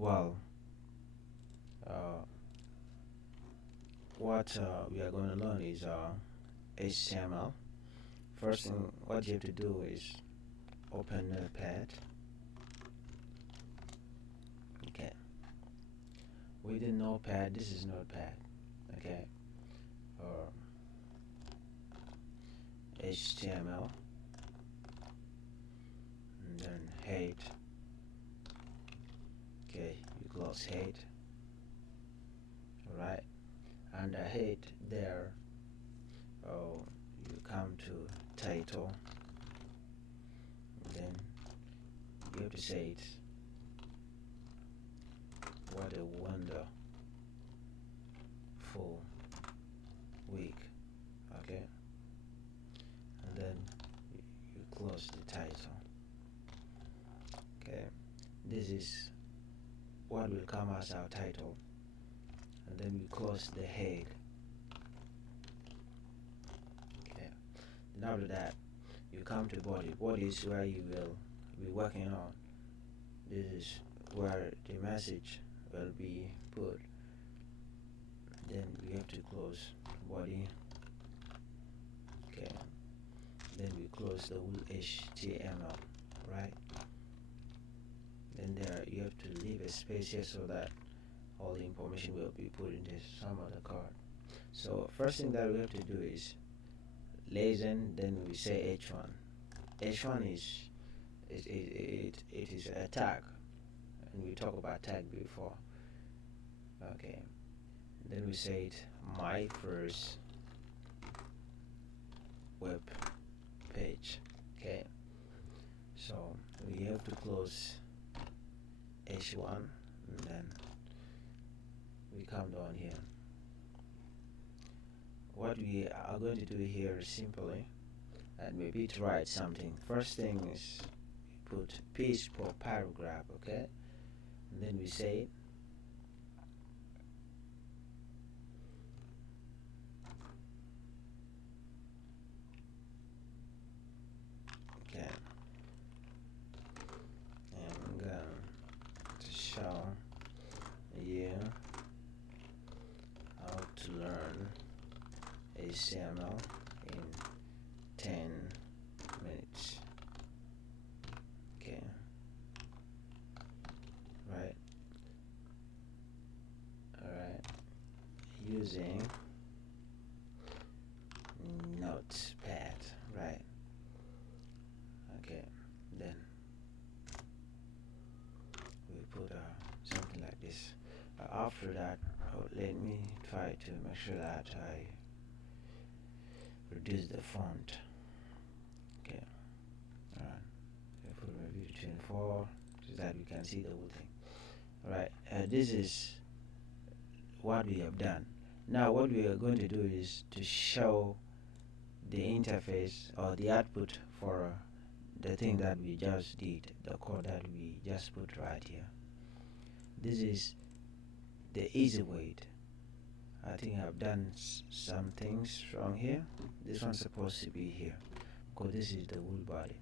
Well, uh, what we are going to learn is HTML. First thing, what you have to do is open Notepad. Okay. Within Notepad, this is Notepad. Okay. Or HTML, and then hate. Okay, you close hate. Alright. Under hate there, oh, you come to title, and then you have to say it. What a wonderful week. Okay, and then you close the title. Okay, this is what will come as our title, and then we close the head. Okay, then after that you come to body. Body is where you will be working on. This is where the message will be put. Then we have to close body. Okay, then we close the whole HTML, right? Then there you have to leave a space here so that all the information will be put into some other card. So first thing that we have to do is listen, then we say H1. H1 is it is a tag, and we talked about tag before. Okay, then we say it, my first web page. Okay, so we have to close H1, and then we come down here. What we are going to do here is simply, and maybe to write something. First thing is put piece per paragraph. Okay, and then we say okay, and I'm going to show you how to learn HTML in 10 minutes. Okay, right, alright, using Notepad, right? Okay, then we put something like this. After that, let me try to make sure that I reduce the font. Okay, alright, I put maybe 24 so that we can see the whole thing. Alright, this is what we have done. Now what we are going to do is to show the interface or the output for the thing that we just did, the code that we just put right here. This is the easy way. I think I've done some things wrong here. This one's supposed to be here because this is the whole body.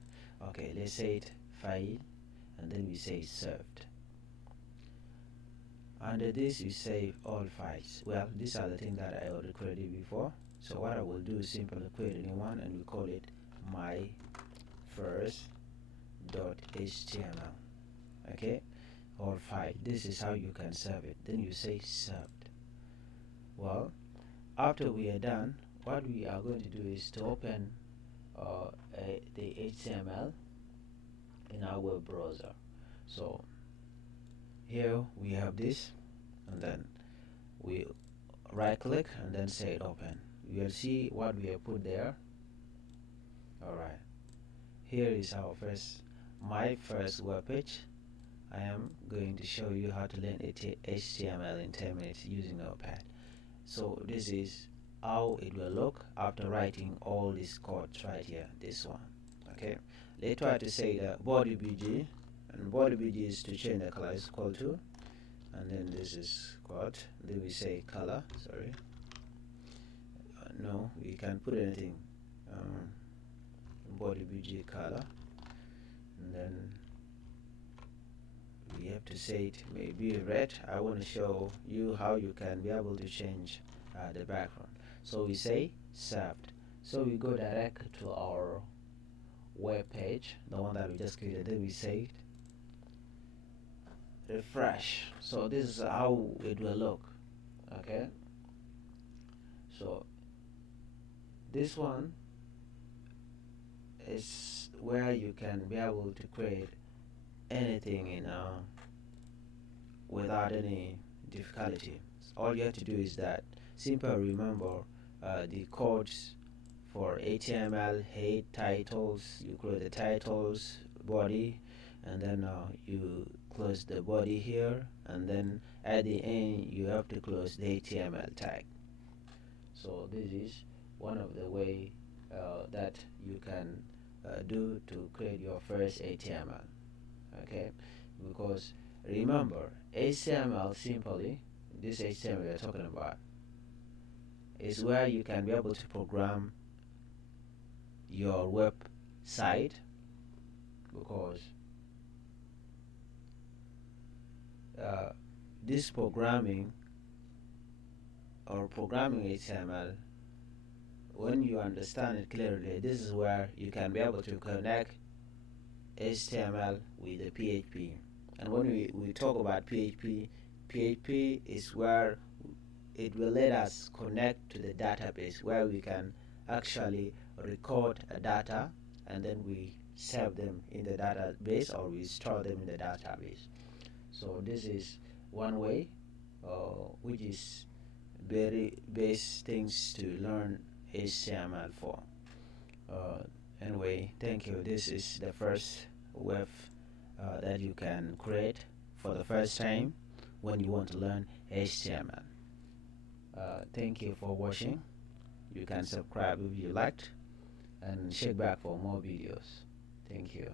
Okay, let's say it file, and then we say served. Under this we save all files. Well, these are the things that I already created before. So what I will do is simply create a new one, and we call it my first .html. Okay, all file. This is how you can serve it. Then you say served. Well, after we are done, what we are going to do is to open the HTML in our web browser. So here we have this, and then we right click and then say open. You will see what we have put there. Alright, here is our my first web page. I am going to show you how to learn HTML in 10 minutes using Notepad. So this is how it will look after writing all these codes right here, this one. Okay, let's try to say the body BG, and body BG is to change the color is equal to, and then this is quote, then we say color, sorry, no, we can put anything, body BG color, and then we you have to say it maybe red. I want to show you how you can be able to change the background. So we say served. So we go direct to our web page, the one that we just created. Then we say refresh. So this is how it will look. Okay. So this one is where you can be able to create anything in without any difficulty. All you have to do is that simply remember the codes for HTML, head, titles. You create the titles, body, and then you close the body here, and then at the end you have to close the HTML tag. So this is one of the way that you can do to create your first HTML. Okay, because remember HTML simply, this HTML we are talking about is where you can be able to program your website, because this programming or programming HTML, when you understand it clearly, this is where you can be able to connect HTML with the PHP. And when we talk about PHP is where it will let us connect to the database, where we can actually record a data and then we save them in the database or we store them in the database. So this is one way, which is very base things to learn HTML for. Anyway, thank you. This is the first web that you can create for the first time when you want to learn HTML. Thank you for watching. You can subscribe if you liked and check back for more videos. Thank you.